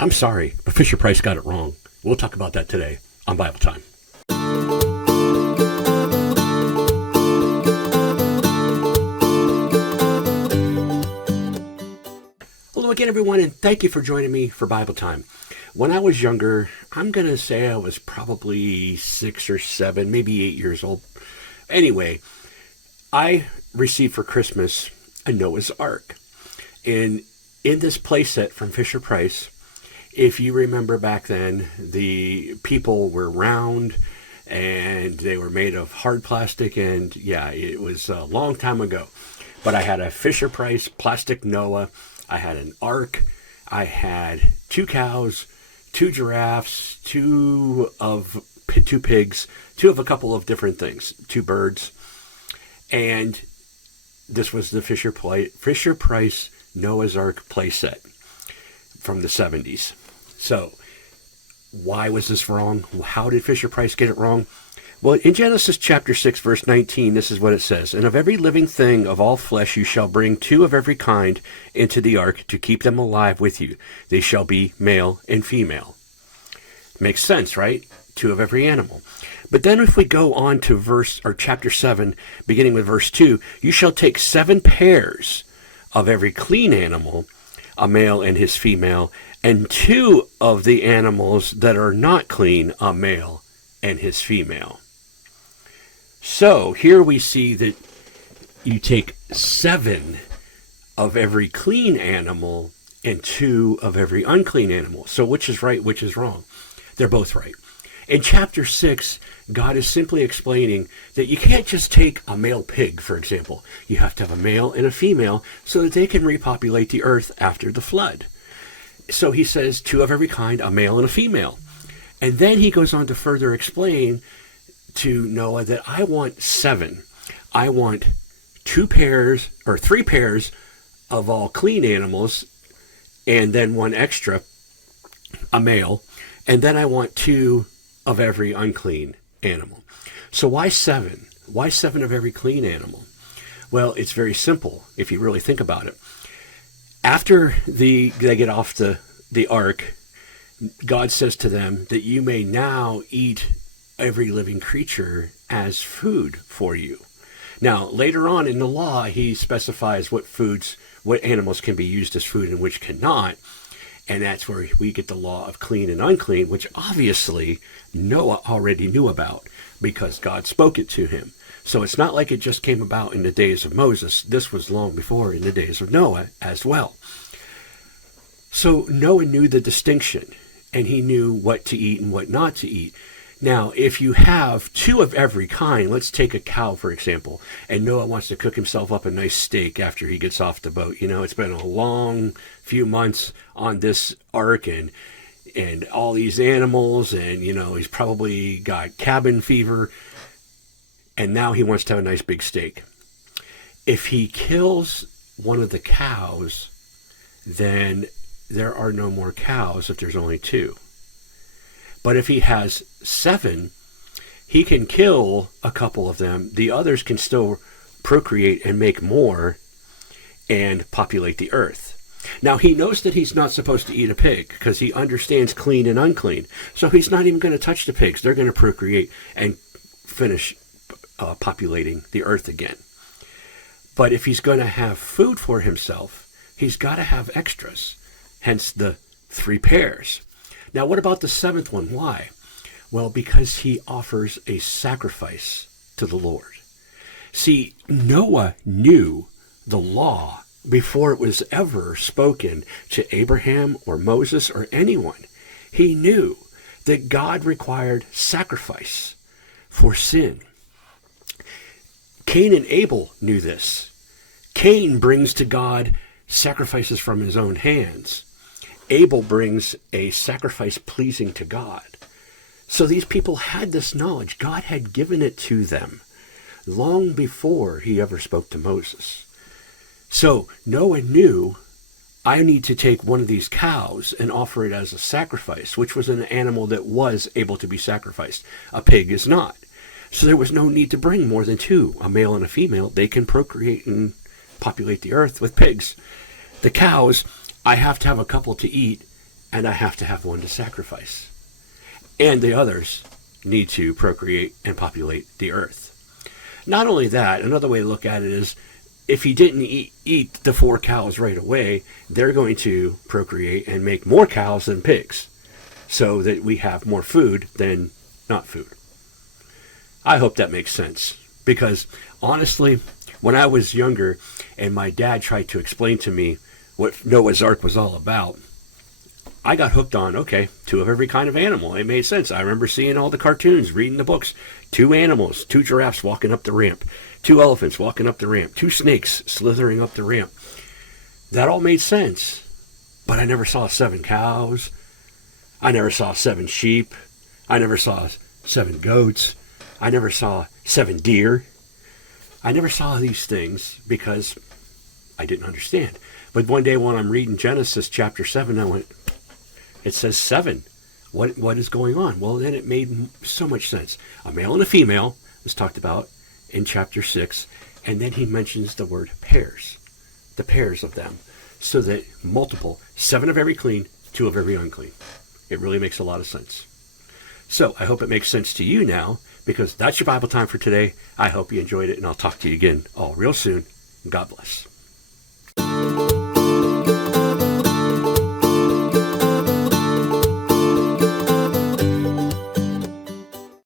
I'm sorry, but Fisher-Price got it wrong. We'll talk about that today on Bible Time. Hello again, everyone, and thank you for joining me for Bible Time. When I was younger, I'm going to say I was probably 6 or 7, maybe 8 years old. Anyway, I received for Christmas a Noah's Ark. And in this playset from Fisher-Price, if you remember back then, the people were round and they were made of hard plastic, and yeah, it was a long time ago. But I had a Fisher-Price plastic Noah. I had an ark. I had 2 cows, 2 giraffes, 2 pigs, 2 of a couple of different things, 2 birds. And this was the Fisher-Price Noah's Ark playset from the 70s. So, why was this wrong? How did Fisher-Price get it wrong? Well, in Genesis chapter 6, verse 19, this is what it says. And of every living thing of all flesh you shall bring 2 of every kind into the ark to keep them alive with you. They shall be male and female. Makes sense, right? 2 of every animal. But then if we go on to chapter 7, beginning with verse 2, you shall take 7 pairs of every clean animal, a male and his female, and 2 of the animals that are not clean, a male and his female. So here we see that you take 7 of every clean animal and 2 of every unclean animal. So which is right, which is wrong? They're both right. In chapter 6, God is simply explaining that you can't just take a male pig, for example. You have to have a male and a female so that they can repopulate the earth after the flood. So he says 2 of every kind, a male and a female. And then he goes on to further explain to Noah that I want 7. I want 3 pairs of all clean animals, and then 1 extra, a male, and then I want 2 of every unclean animal. So why 7? Why 7 of every clean animal? Well, it's very simple if you really think about it. After they get off the ark, God says to them that you may now eat every living creature as food for you. Now, later on in the law, he specifies what animals can be used as food and which cannot. And that's where we get the law of clean and unclean, which obviously Noah already knew about because God spoke it to him. So it's not like it just came about in the days of Moses. This was long before in the days of Noah as well. So Noah knew the distinction, and he knew what to eat and what not to eat. Now, if you have 2 of every kind, let's take a cow, for example, and Noah wants to cook himself up a nice steak after he gets off the boat. You know, it's been a long few months on this ark and all these animals, and, you know, he's probably got cabin fever, and now he wants to have a nice big steak. If he kills one of the cows, then there are no more cows if there's only 2. But if he has 7, he can kill a couple of them. The others can still procreate and make more and populate the earth. Now, he knows that he's not supposed to eat a pig because he understands clean and unclean. So he's not even going to touch the pigs. They're going to procreate and finish populating the earth again. But if he's going to have food for himself, he's got to have extras. Hence the 3 pairs. Now, what about the 7th one? Why? Well, because he offers a sacrifice to the Lord. See, Noah knew the law before it was ever spoken to Abraham or Moses or anyone. He knew that God required sacrifice for sin. Cain and Abel knew this. Cain brings to God sacrifices from his own hands. Abel brings a sacrifice pleasing to God. So these people had this knowledge. God had given it to them long before he ever spoke to Moses. So Noah knew, I need to take one of these cows and offer it as a sacrifice, which was an animal that was able to be sacrificed. A pig is not. So there was no need to bring more than 2, a male and a female. They can procreate and populate the earth with pigs. The cows, I have to have a couple to eat and I have to have one to sacrifice. And the others need to procreate and populate the earth. Not only that, another way to look at it is if he didn't eat the 4 cows right away, they're going to procreate and make more cows than pigs, so that we have more food than not food. I hope that makes sense, because honestly, when I was younger and my dad tried to explain to me what Noah's Ark was all about, I got hooked on, okay, 2 of every kind of animal. It made sense. I remember seeing all the cartoons, reading the books. 2 animals, 2 giraffes walking up the ramp, 2 elephants walking up the ramp, 2 snakes slithering up the ramp. That all made sense. But I never saw 7 cows. I never saw 7 sheep. I never saw 7 goats. I never saw 7 deer. I never saw these things because I didn't understand. But one day when I'm reading Genesis chapter 7, I went, it says 7. What is going on? Well, then it made so much sense. A male and a female is talked about in chapter 6, and then he mentions the word pairs, the pairs of them, so that multiple, 7 of every clean, 2 of every unclean. It really makes a lot of sense. So I hope it makes sense to you now, because that's your Bible time for today. I hope you enjoyed it, and I'll talk to you again all real soon. God bless.